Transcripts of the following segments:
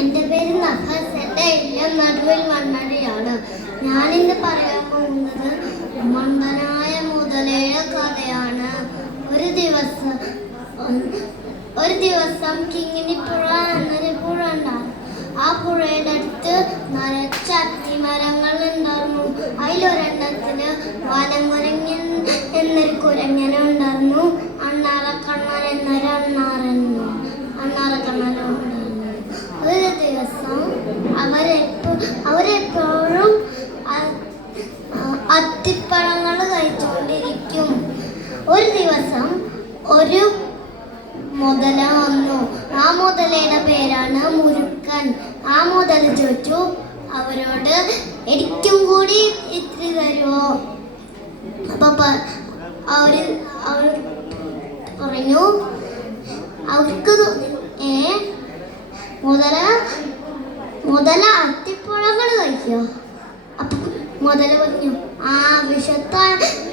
എൻ്റെ പേര് നഫസ്. എൻ്റെ ഇല്ലം നടുവിൽ മണ്ണടിയാണ്. ഞാനിന്ന് പറയാൻ പോകുന്നത് മണ്ടനായ മുതലയുടെ കഥയാണ്. ഒരു ദിവസം കിങ്ങിണിപ്പുഴ എന്നൊരു പുഴ ഉണ്ടായിരുന്നു. ആ പുഴയുടെ അടുത്ത് നിറച്ച അത്തിമരങ്ങൾ ഉണ്ടായിരുന്നു. അതിലൊരെണ്ണത്തിന് വനംകുരങ്ങൻ എന്നൊരു കുരങ്ങനുണ്ടായിരുന്നു. അണ്ണാറക്കണ്ണൻ എന്നൊരു അണ്ണാറക്കണ്ണനും ഉണ്ടായിരുന്നു. ഒരു ദിവസം അവരെപ്പോഴും അത്തിപ്പഴങ്ങൾ കഴിച്ചുകൊണ്ടിരിക്കും. ഒരു ദിവസം ഒരു മുതല വന്നു. ആ മുതലയുടെ പേരാണ് മുരുക്കൻ. ആ മുതല ചോദിച്ചു അവരോട്, എനിക്കും കൂടി ഇത്തിരി തരുമോ? അപ്പൊ അവര് പറഞ്ഞു അവർക്ക് മുതല അത്തിപ്പഴങ്ങൾ കഴിക്കോ? അപ്പൊ മുതല പറഞ്ഞു, ആ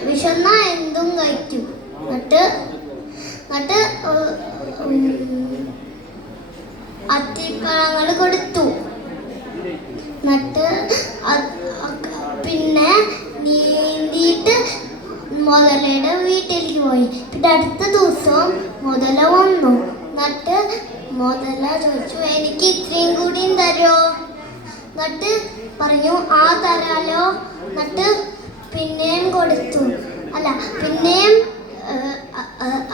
വിശന്ന എന്തും കഴിക്കും. എന്നിട്ട് അത്തിപ്പഴങ്ങൾ കൊടുത്തു. എന്നിട്ട് പിന്നെ നീന്തിയിട്ട് മുതലയുടെ വീട്ടിലേക്ക് പോയി. പിന്നെ അടുത്ത ദിവസം മുതല വന്നു. എന്നിട്ട് മുതല ചോദിച്ചു, എനിക്ക് ഇത്രയും കൂടിയും തരുമോ? എന്നിട്ട് പറഞ്ഞു, ആ തരാലോ. എന്നിട്ട് പിന്നെയും കൊടുത്തു. പിന്നെയും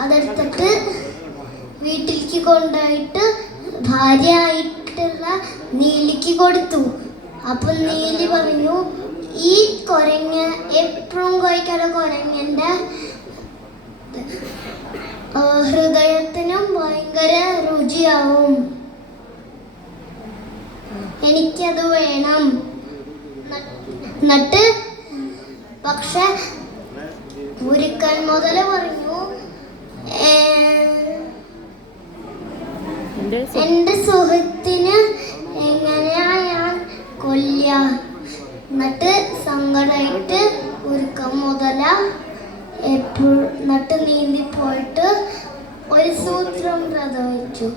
അതെടുത്തിട്ട് വീട്ടിലേക്ക് കൊണ്ടുപോയിട്ട് ഭാര്യയായിട്ടുള്ള നീലിക്ക് കൊടുത്തു. അപ്പൊ നീലി പറഞ്ഞു, ഈ കുരങ്ങ എപ്പോഴും കഴിക്കാതെ കുരങ്ങന്റെ ഹൃദയത്തിനും ഭയങ്കര രുചിയാവും, എനിക്കത് വേണം. എന്നിട്ട് പക്ഷെ മുരുക്കൻ മുതല പറഞ്ഞു, എന്റെ സുഹൃത്തിന് എങ്ങനെയാ ഞാൻ കൊല്ല? എന്നിട്ട് സങ്കടമായിട്ട് മുരുക്കൻ മുതല എന്നിട്ട് നീന്തി പോയിട്ട് ഒരു സൂത്രം പ്രയോഗിച്ചു.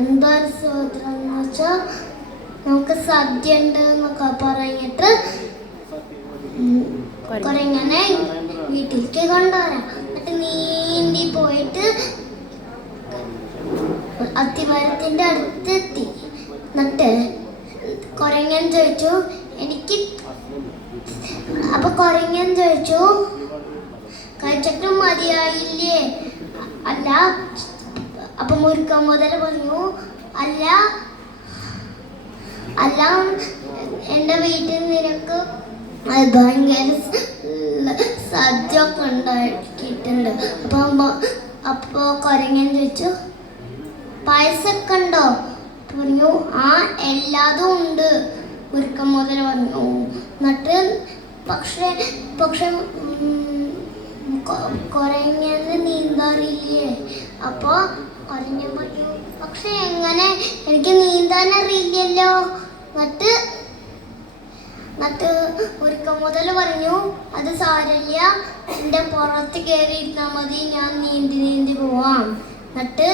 എന്താ സൂത്രം എന്ന് വെച്ചാൽ, നമുക്ക് സദ്യ ഉണ്ട് എന്നൊക്കെ പറഞ്ഞിട്ട് കുരങ്ങനെ വീട്ടിലേക്ക് കൊണ്ടുവരാം. എന്നിട്ട് നീന്തി പോയിട്ട് അത്തിമരത്തിന്റെ അടുത്തെത്തി. എന്നിട്ട് കുരങ്ങൻ ചോദിച്ചു, കുരങ്ങൻ ചോദിച്ചു, കഴിച്ചിട്ടും മതിയായില്ലേ? അല്ല. അപ്പൊ മുരുക്കൻ മുതല പറഞ്ഞു, അല്ല എന്റെ വീട്ടിൽ നിനക്ക് ഭയങ്കര സദ്യ ഒക്കെ ഉണ്ടാക്കിയിട്ടുണ്ട്. അപ്പൊ കുരങ്ങൻ ചോദിച്ചു, പായസമൊക്കെ ഉണ്ടോ? പറഞ്ഞു, ആ എല്ലാതും ഉണ്ട്. മുരുക്കൻ മുതല പറഞ്ഞു. എന്നിട്ട് പക്ഷെ കുരങ്ങന് നീന്താറില്ലേ? അപ്പൊ കുരങ്ങൻ പറഞ്ഞു, പക്ഷെ എങ്ങനെ? എനിക്ക് നീന്താൻ അറിയില്ലല്ലോ. എന്നിട്ട് മുരുക്കൻ മുതല പറഞ്ഞു, അത് സാരമില്ല, എൻ്റെ പുറത്ത് കയറിയിരുന്നാൽ മതി, ഞാൻ നീന്തി പോവാം. എന്നിട്ട്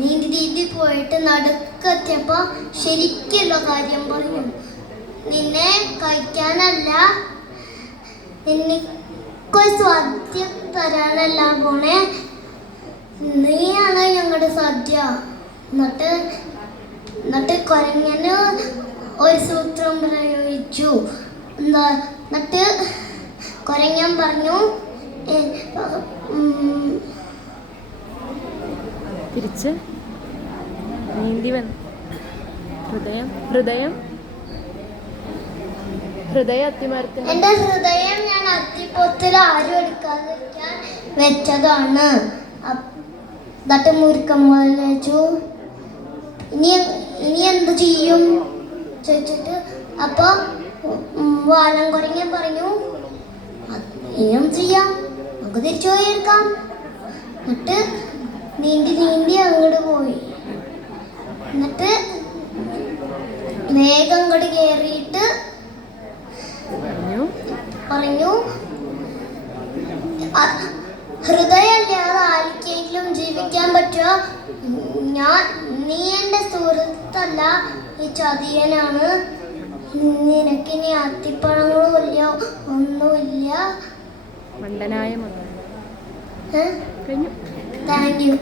നീന്തി പോയിട്ട് നടുക്കെത്തിയപ്പോ ശരിക്കുള്ള കാര്യം പറഞ്ഞു, നിന്നെ കഴിക്കാനല്ല, നിനക്ക് സദ്യ തരാനല്ല പോണേ, നീയാണ് ഞങ്ങളുടെ സദ്യ. എന്നിട്ട് കുരങ്ങന് ഒരു സൂത്രം പ്രയോഗിച്ചു. എന്നിട്ട് കുരങ്ങൻ പറഞ്ഞു, തിരിച്ച് നീന്തി വന്നു. ഹൃദയം അത്തിമരത്തിൽ. എന്റെ ഹൃദയം ഞാൻ അത്തിപ്പൊത്തിൽ ആരും എടുക്കാതിരിക്കാൻ വെച്ചതാണ്. എന്നിട്ട് മുരുക്കൻ ചോദിച്ചു, ഇനി എന്ത് ചെയ്യും ചോദിച്ചിട്ട് അപ്പൊ വാലം കുരങ്ങൻ പറഞ്ഞു, ഇനിയും ചെയ്യാം, നമുക്ക് തിരിച്ചു പോയി എടുക്കാം. എന്നിട്ട് നീന്തി അങ്ങോട്ട് പോയി. എന്നിട്ട് വേഗം അങ്ങോട്ട് കയറിയിട്ട് പറഞ്ഞു, ഹൃദയമല്ലാതെ ആർക്കെങ്കിലും ജീവിക്കാൻ പറ്റുമോ? നീ എൻ്റെ സുഹൃത്ത് പിശാചല്ല, ഈ ചതിയനാണ്. നിനക്കിനി അത്തിപ്പഴങ്ങളും ഇല്ല, ഒന്നുമില്ല. മണ്ടനായ മകൻ. കഴിഞ്ഞു. Thank you.